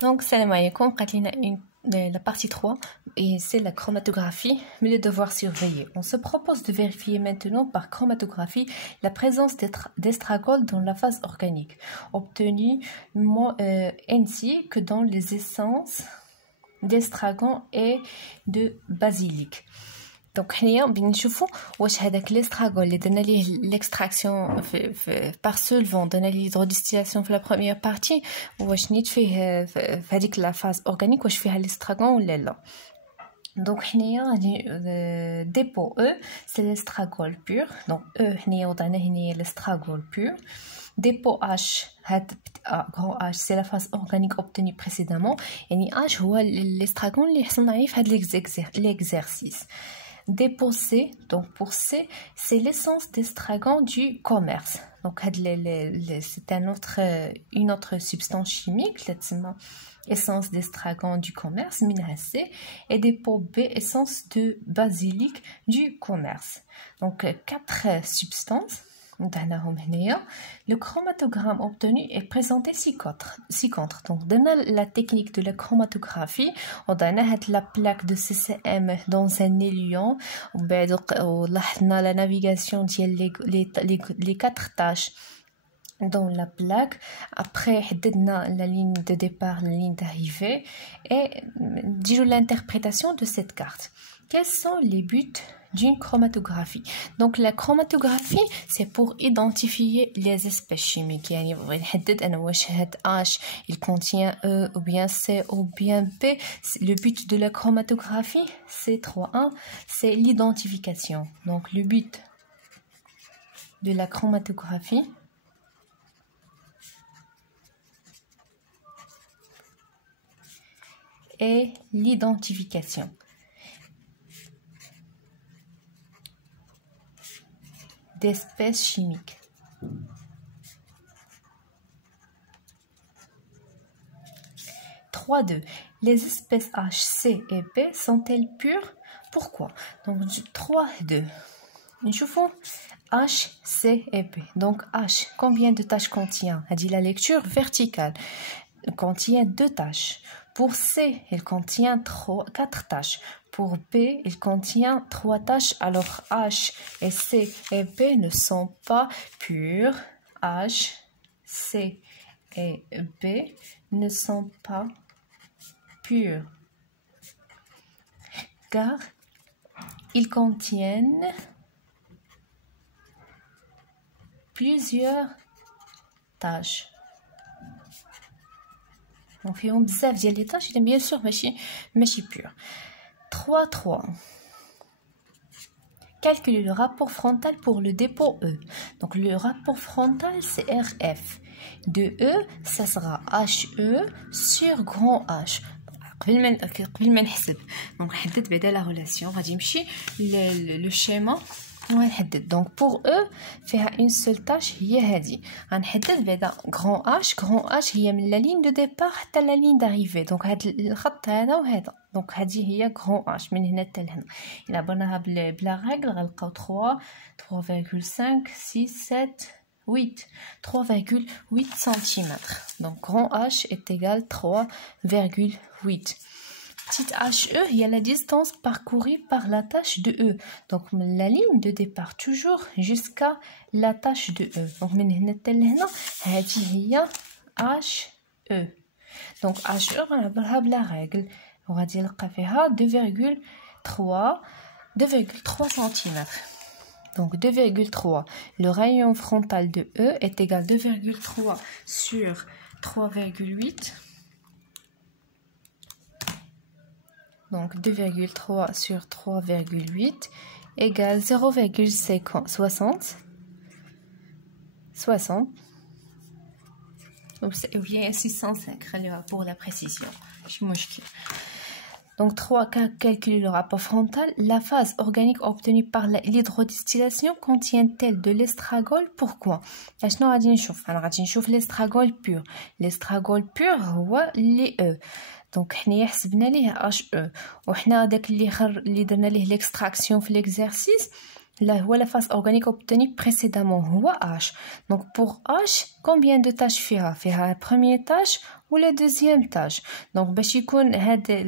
Donc, salam alaikum, la partie 3, et c'est la chromatographie, mais le devoir surveiller. On se propose de vérifier maintenant par chromatographie la présence d'estragol dans la phase organique, obtenue ainsi que dans les essences d'estragon et de basilic. Donc, حنايا بنشوفوا واش هذاك الاستراغول اللي درنا ليه l'extraction par solvant درنا ليه l'hydrodistillation في la première partie واش نيت فيه في هذيك la phase organique واش فيها الاستراغون ولا لا. Donc حنايا غادي dépôt E c'est l'estragol pur. Donc E حنايا وضعنا هنايا l'estragol pur. Dépôt H grand H c'est la phase organique obtenue précédemment. يعني H هو l'estragon اللي حصلنا عليه في هذا l'exercice. Dépôt C, donc pour C, c'est l'essence d'estragon du commerce. Donc c'est une autre substance chimique, essence d'estragon du commerce, minha C, et dépôt B, essence de basilic du commerce. Donc 4 substances. Le chromatogramme obtenu est présenté ci-contre. Donc, dans la technique de la chromatographie, on a la plaque de CCM dans un éluant. On a la navigation les 4 tâches dans la plaque. Après, on a la ligne de départ, la ligne d'arrivée et l'interprétation de cette carte. Quels sont les buts d'une chromatographie? Donc la chromatographie c'est pour identifier les espèces chimiques. يعني نحدد أنا واش هاد H il contient E ou bien C ou bien B. Le but de la chromatographie c'est 3.1, c'est l'identification. Donc le but de la chromatographie est l'identification d'espèces chimiques. Les espèces H, C et B sont-elles pures? Pourquoi? Donc 3.2. نشوفوا H, C et B. Donc H, combien de tâches contient? A dit la lecture verticale. Il contient 2 tâches. Pour C, il contient 4 tâches. Pour B, il contient 3 tâches. Alors H et C et B ne sont pas purs. H, C et B ne sont pas purs. Car ils contiennent plusieurs tâches. Donc فيهم بزاف ديال لي طاش bien sûr ماشي pur. 3.3. Calculer le rapport frontal pour le dépôt E. Donc le rapport frontal c'est RF. De E ça sera HE sur grand H. قبل ما نحسب دونك نحدد بعدا la relation غادي نمشي le schéma ونحدد. Donc pour E فيها une seule tâche هي هذه. غنحدد بعدا grand H هي من la ligne de départ حتى la ligne d'arrivée. Donc هاد الخط هذا وهذا. Donc هذه هي grand H من هنا حتى لهنا. إلا عبرناها بلا ريغل غنلقاو 3.5 6 7 8 3,8 cm. Donc grand H est égal 3,8. Petite HE, il y a la distance parcourue par la tâche de E. Donc la ligne de départ toujours jusqu'à la tâche de E. Donc من هنا حتى لهنا هذه هي HE. Donc HE غنعبرها بلا ريغل وغادي نلقى فيها 2,3 cm. Donc 2,3. Le rayon frontal de E est égal à 2,3 sur 3,8. Donc 2,3 sur 3,8 égale 0,60. 60. Ou bien 605 pour la précision. Donc 3, calculer le rapport frontal. La phase organique obtenue par l'hydrodistillation contient-elle de l'estragol? Pourquoi? شنو غادي نشوف؟ أنا غادي نشوف l'estragol pur. L'estragol pur هو اللي E. Donc حنايا حسبنا ليه HE وحنا داك اللي درنا ليه l'extraction في l'exercice Là, voilà la phase organique obtenue précédemment. H. Donc, pour H, combien de tâches fait la première tâche ou la deuxième tâche? Donc, باش يكون هذا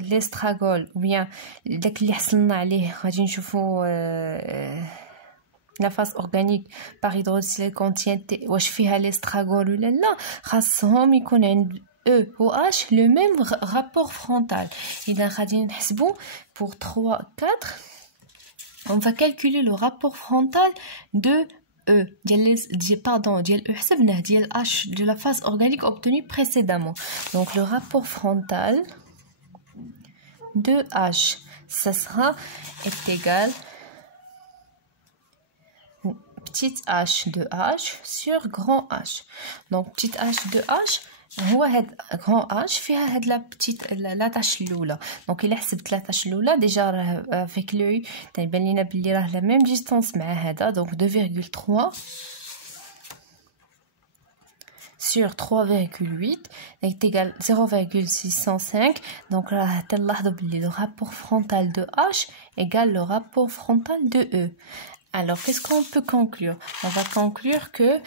l'estragol ou bien داك اللي حصلنا عليه غادي نشوفوا la phase organique par hydrolysate contient واش فيها l'estragol ولا لا خاصهم يكون عند E ou H le même rapport frontal. إذا غادي نحسبوا pour 3 4 on va calculer le rapport frontal de E, H de la phase organique obtenue précédemment. Donc le rapport frontal de H, ça sera est égal petit h de H sur grand H. Donc petit h de H, هو هاد grand H فيها هاد لا tâche الاولى. دونك الا حسبت لا tâche الاولى ديجا راه فيك لوي تيبان لينا بلي راه لا ميم ديستانس مع هذا. دونك 2,3 sur 3,8 est égal 0,605. donc راه تلاحظوا بلي le rapport frontal de H égale le rapport frontal de E. Alors, qu'est-ce qu'on peut conclure? On va conclure que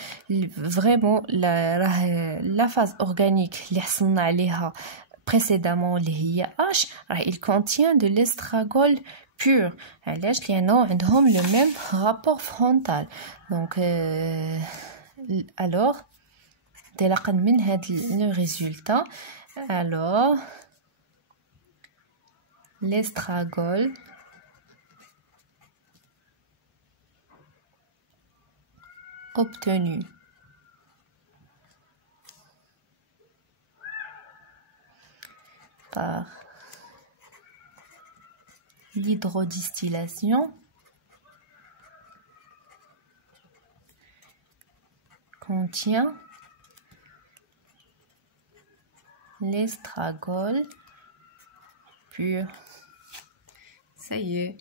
vraiment la phase organique précédemment H, il contient de l'estragol pur. Le même rapport frontal. Donc, alors, le résultat. Alors, l'estragol obtenu par l'hydrodistillation contient l'estragol pur. Ça y est.